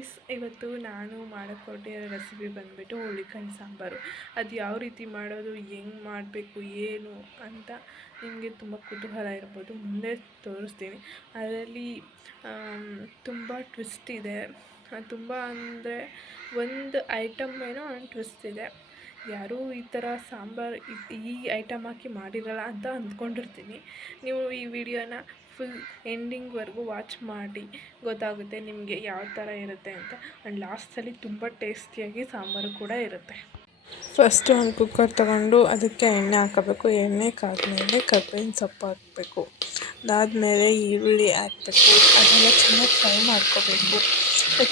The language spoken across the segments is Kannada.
ಗೈಸ್, ಇವತ್ತು ನಾನು ಮಾಡಿಕೊಟ್ಟಿರೋ ರೆಸಿಪಿ ಬಂದುಬಿಟ್ಟು ಹುಳ್ಳಿಕಾಳು ಸಾಂಬಾರು. ಅದು ಯಾವ ರೀತಿ ಮಾಡೋದು, ಹೆಂಗೆ ಮಾಡಬೇಕು, ಏನು ಅಂತ ನಿಮಗೆ ತುಂಬ ಕುತೂಹಲ ಇರ್ಬೋದು. ಮುಂದೆ ತೋರಿಸ್ತೀನಿ. ಅದರಲ್ಲಿ ತುಂಬ ಟ್ವಿಸ್ಟ್ ಇದೆ. ತುಂಬ ಅಂದರೆ ಒಂದು ಐಟಮ್ ಏನೋ ಒಂದು ಟ್ವಿಸ್ಟ್ ಇದೆ. ಯಾರೂ ಈ ಥರ ಸಾಂಬಾರು ಈ ಐಟಮ್ ಹಾಕಿ ಮಾಡಿರಲ್ಲ ಅಂತ ಅಂದ್ಕೊಂಡಿರ್ತೀನಿ. ನೀವು ಈ ವಿಡಿಯೋನ ಫುಲ್ ಎಂಡಿಂಗ್ವರೆಗೂ ವಾಚ್ ಮಾಡಿ ಗೊತ್ತಾಗುತ್ತೆ ನಿಮಗೆ ಯಾವ ಥರ ಇರುತ್ತೆ ಅಂತ. ಆ್ಯಂಡ್ ಲಾಸ್ಟಲ್ಲಿ ತುಂಬ ಟೇಸ್ಟಿಯಾಗಿ ಸಾಂಬಾರು ಕೂಡ ಇರುತ್ತೆ. ಫಸ್ಟು ಒಂದು ಕುಕ್ಕರ್ ತೊಗೊಂಡು ಅದಕ್ಕೆ ಎಣ್ಣೆ ಹಾಕಬೇಕು. ಎಣ್ಣೆ ಕಾದ್ಮೇಲೆ ಕರ್ಬೇವಿನ ಸೊಪ್ಪು ಹಾಕಬೇಕು. ಅದಾದಮೇಲೆ ಈರುಳ್ಳಿ ಹಾಕಬೇಕು. ಅದೆಲ್ಲ ಚೆನ್ನಾಗಿ ಫ್ರೈ ಮಾಡ್ಕೋಬೇಕು.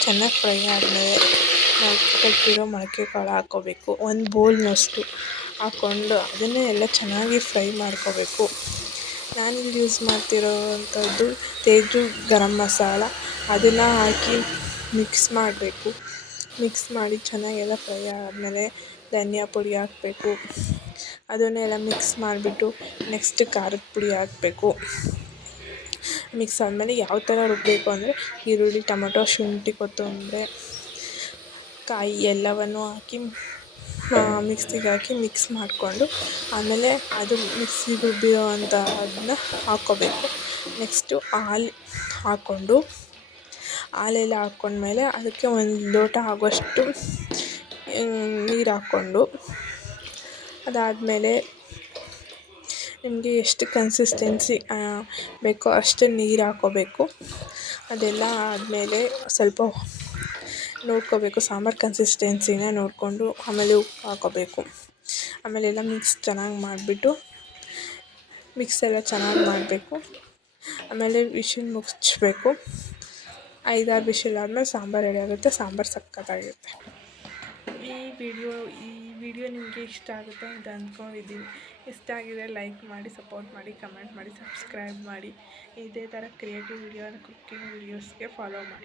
ಚೆನ್ನಾಗಿ ಫ್ರೈ ಆದಮೇಲೆ ಕಟ್ಟಿರೋ ಮೊಳಕೆ ಕಾಳು ಹಾಕ್ಕೋಬೇಕು. ಒಂದು ಬೌಲ್ನಷ್ಟು ಹಾಕ್ಕೊಂಡು ಅದನ್ನೇ ಎಲ್ಲ ಚೆನ್ನಾಗಿ ಫ್ರೈ ಮಾಡ್ಕೋಬೇಕು. ನಾನಿಲ್ಲಿ ಯೂಸ್ ಮಾಡ್ತಿರೋವಂಥದ್ದು ತೇಜು ಗರಂ ಮಸಾಲ. ಅದನ್ನು ಹಾಕಿ ಮಿಕ್ಸ್ ಮಾಡಬೇಕು. ಮಿಕ್ಸ್ ಮಾಡಿ ಚೆನ್ನಾಗೆಲ್ಲ ಫ್ರೈ ಆದಮೇಲೆ ಧನಿಯಾ ಪುಡಿ ಹಾಕಬೇಕು. ಅದನ್ನೆಲ್ಲ ಮಿಕ್ಸ್ ಮಾಡಿಬಿಟ್ಟು ನೆಕ್ಸ್ಟ್ ಖಾರದ ಪುಡಿ ಹಾಕಬೇಕು. ಮಿಕ್ಸ್ ಆದಮೇಲೆ ಯಾವ ಥರ ರುಬ್ಬಬೇಕು ಅಂದರೆ ಈರುಳ್ಳಿ, ಟೊಮೊಟೊ, ಶುಂಠಿ, ಕೊತ್ತಂಬರಿ, ಕಾಯಿ ಎಲ್ಲವನ್ನು ಹಾಕಿ ಮಿಕ್ಸಿಗೆ ಹಾಕಿ ಮಿಕ್ಸ್ ಮಾಡಿಕೊಂಡು ಆಮೇಲೆ ಅದು ಮಿಕ್ಸಿ ರುಬ್ಬಿರೋ ಅದನ್ನ ಹಾಕ್ಕೋಬೇಕು. ನೆಕ್ಸ್ಟು ಹಾಲು ಹಾಕ್ಕೊಂಡು ಹಾಲೆಲ್ಲ ಹಾಕ್ಕೊಂಡ್ಮೇಲೆ ಅದಕ್ಕೆ ಒಂದು ಲೋಟ ಆಗುವಷ್ಟು ನೀರು ಹಾಕ್ಕೊಂಡು ಅದಾದಮೇಲೆ ನಿಮಗೆ ಎಷ್ಟು ಕನ್ಸಿಸ್ಟೆನ್ಸಿ ಬೇಕೋ ಅಷ್ಟು ನೀರು ಹಾಕ್ಕೋಬೇಕು. ಅದೆಲ್ಲ ಆದಮೇಲೆ ಸ್ವಲ್ಪ ನೋಡ್ಕೋಬೇಕು, ಸಾಂಬಾರು ಕನ್ಸಿಸ್ಟೆನ್ಸಿನ ನೋಡಿಕೊಂಡು ಆಮೇಲೆ ಉಪ್ಪು ಹಾಕ್ಕೋಬೇಕು. ಆಮೇಲೆ ಎಲ್ಲ ಮಿಕ್ಸ್ ಚೆನ್ನಾಗಿ ಮಾಡಿಬಿಟ್ಟು ಮಿಕ್ಸ್ ಎಲ್ಲ ಚೆನ್ನಾಗಿ ಮಾಡಬೇಕು. ಆಮೇಲೆ ವಿಶಿಲ್ ಮುಚ್ಚಬೇಕು. 5-6 ವಿಶಿಲ್ ಆದಮೇಲೆ ಸಾಂಬಾರು ರೆಡಿ ಆಗುತ್ತೆ. ಸಾಂಬಾರು ಸಕ್ಕತ್ತಾಗಿರುತ್ತೆ. ಈ ವಿಡಿಯೋ ನಿಮಗೆ ಇಷ್ಟ ಆಗುತ್ತೆ ಅಂತ ಅಂದ್ಕೊಂಡಿದ್ದೀನಿ. ಇಷ್ಟ ಆಗಿದೆ ಲೈಕ್ ಮಾಡಿ, ಸಪೋರ್ಟ್ ಮಾಡಿ, ಕಮೆಂಟ್ ಮಾಡಿ, ಸಬ್ಸ್ಕ್ರೈಬ್ ಮಾಡಿ. ಇದೇ ಥರ ಕ್ರಿಯೇಟಿವ್ ವಿಡಿಯೋನ ಕುಕ್ಕಿಂಗ್ ವಿಡಿಯೋಸ್ಗೆ ಫಾಲೋ ಮಾಡಿ.